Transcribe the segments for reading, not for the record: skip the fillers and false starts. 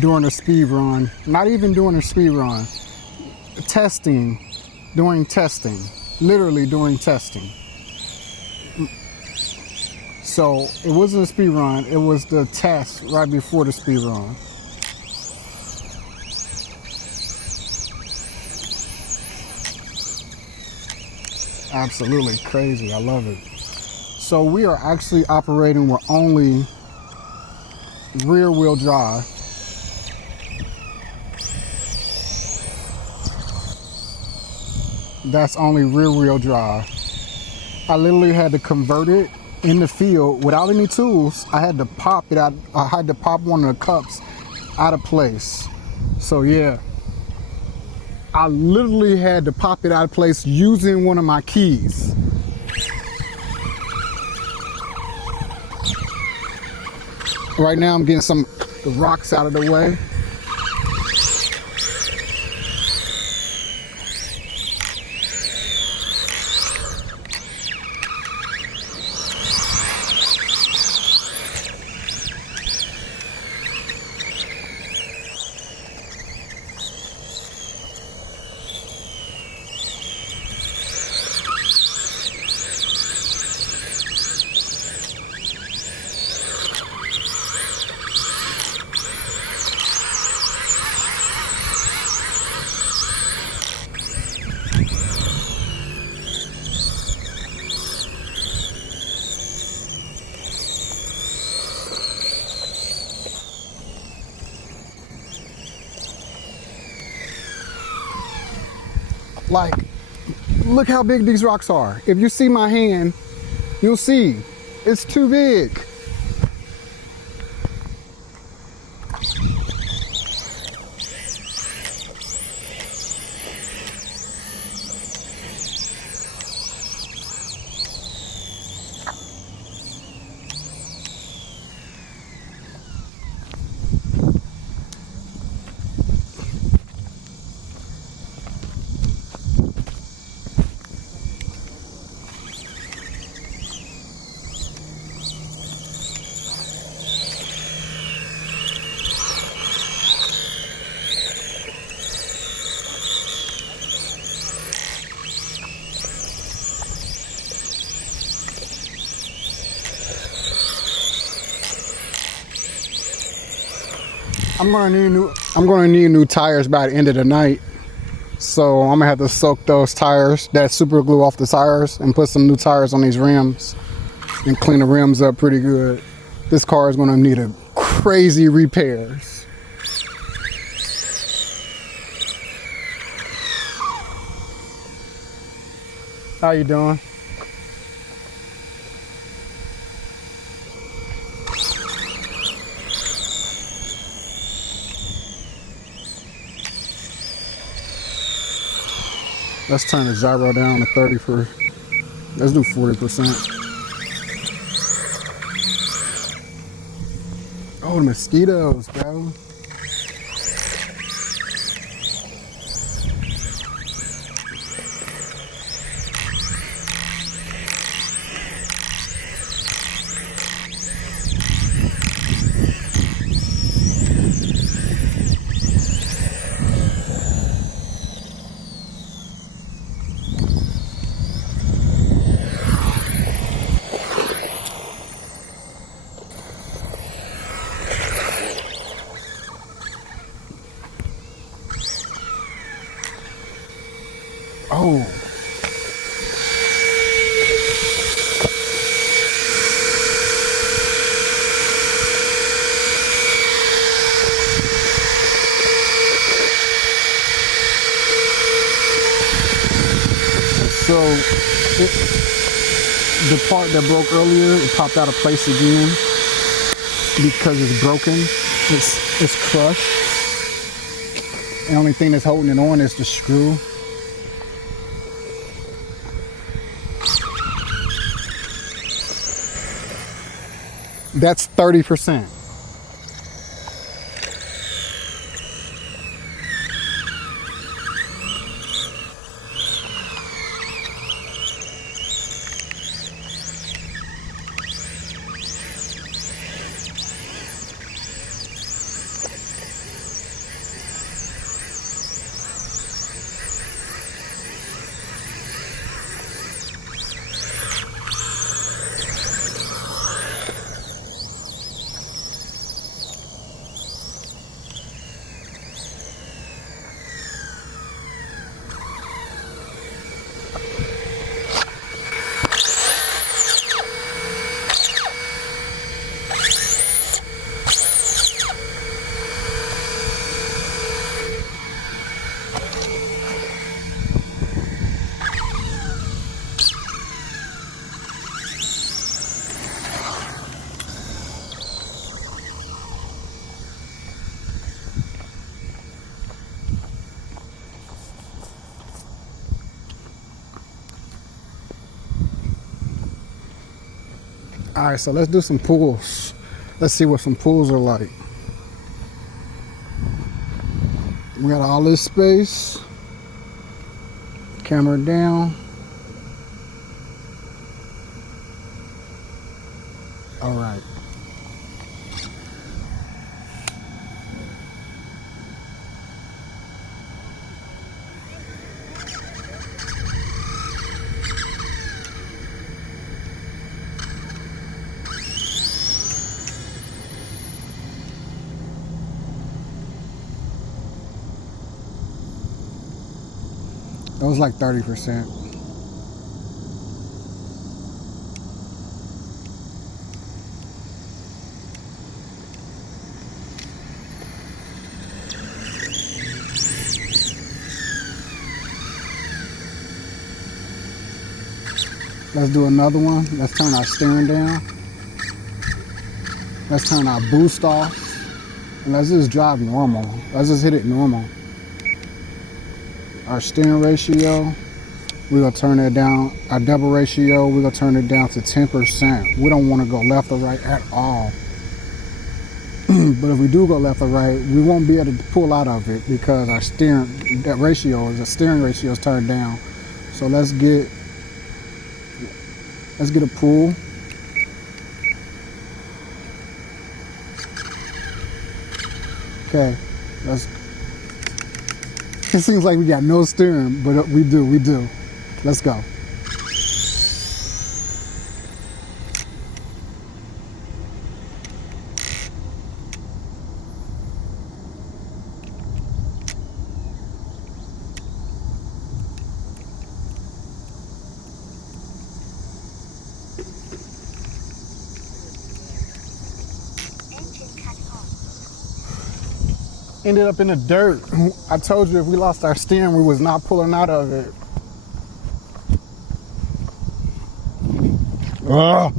during a speed run. Not even doing a speed run. Testing, doing testing, literally doing testing. So it wasn't a speed run, it was the test right before the speed run. Absolutely crazy, I love it. So we are actually operating with only rear wheel drive. That's only rear wheel drive. I literally had to convert it in the field without any tools. I had to pop it out. I had to pop one of the cups out of place. So yeah, I literally had to pop it out of place using one of my keys. Right now I'm getting some of the rocks out of the way. Like, look how big these rocks are. If you see my hand, you'll see it's too big. I'm gonna need new tires by the end of the night. So I'm gonna have to soak those tires, that super glue off the tires, and put some new tires on these rims and clean the rims up pretty good. This car is gonna need a crazy repairs. How you doing? Let's turn the gyro down to 30 for, let's do 40%. Oh, the mosquitoes, bro. Oh. So the part that broke earlier, it popped out of place again because it's broken. It's crushed. The only thing that's holding it on is the screw. That's 30%. All right, so let's do some pulls. Let's see what some pulls are like. We got all this space. Camera down. All right. That was like 30%. Let's do another one. Let's turn our steering down. Let's turn our boost off. And let's just drive normal. Let's just hit it normal. Our steering ratio, we're gonna turn it down. Our double ratio, we're gonna turn it down to 10%. We don't wanna go left or right at all. But if we do go left or right, we won't be able to pull out of it because our steering ratio is turned down. So let's get a pull. Okay, it seems like we got no steering, but we do. Let's go. Ended up in the dirt. I told you if we lost our steering, we was not pulling out of it. Ugh.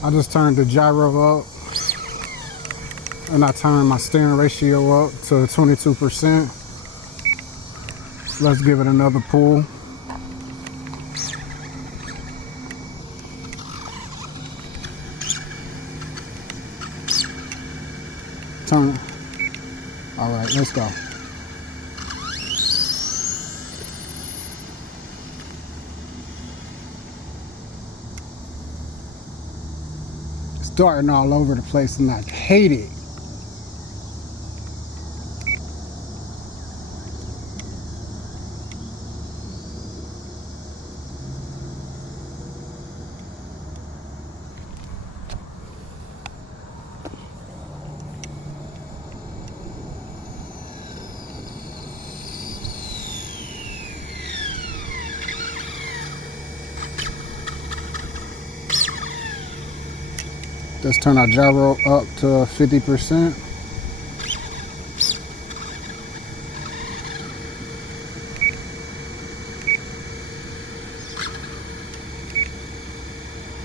I just turned the gyro up and I turned my steering ratio up to 22%. Let's give it another pull. Turn it. All right, let's go. Starting all over the place and I hate it. Let's turn our gyro up to 50%.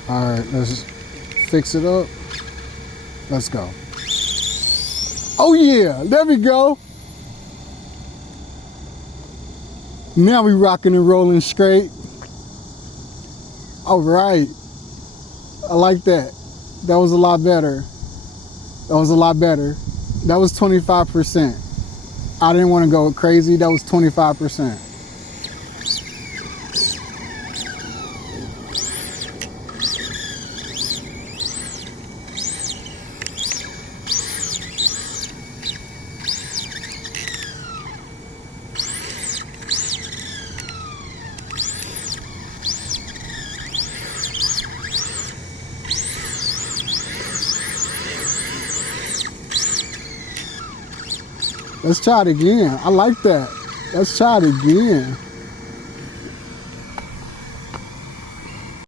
All right, let's fix it up. Let's go. Oh yeah, there we go. Now we rocking and rolling straight. All right. I like that. That was a lot better. That was a lot better. That was 25%. I didn't want to go crazy. That was 25%. Let's try it again. I like that. Let's try it again.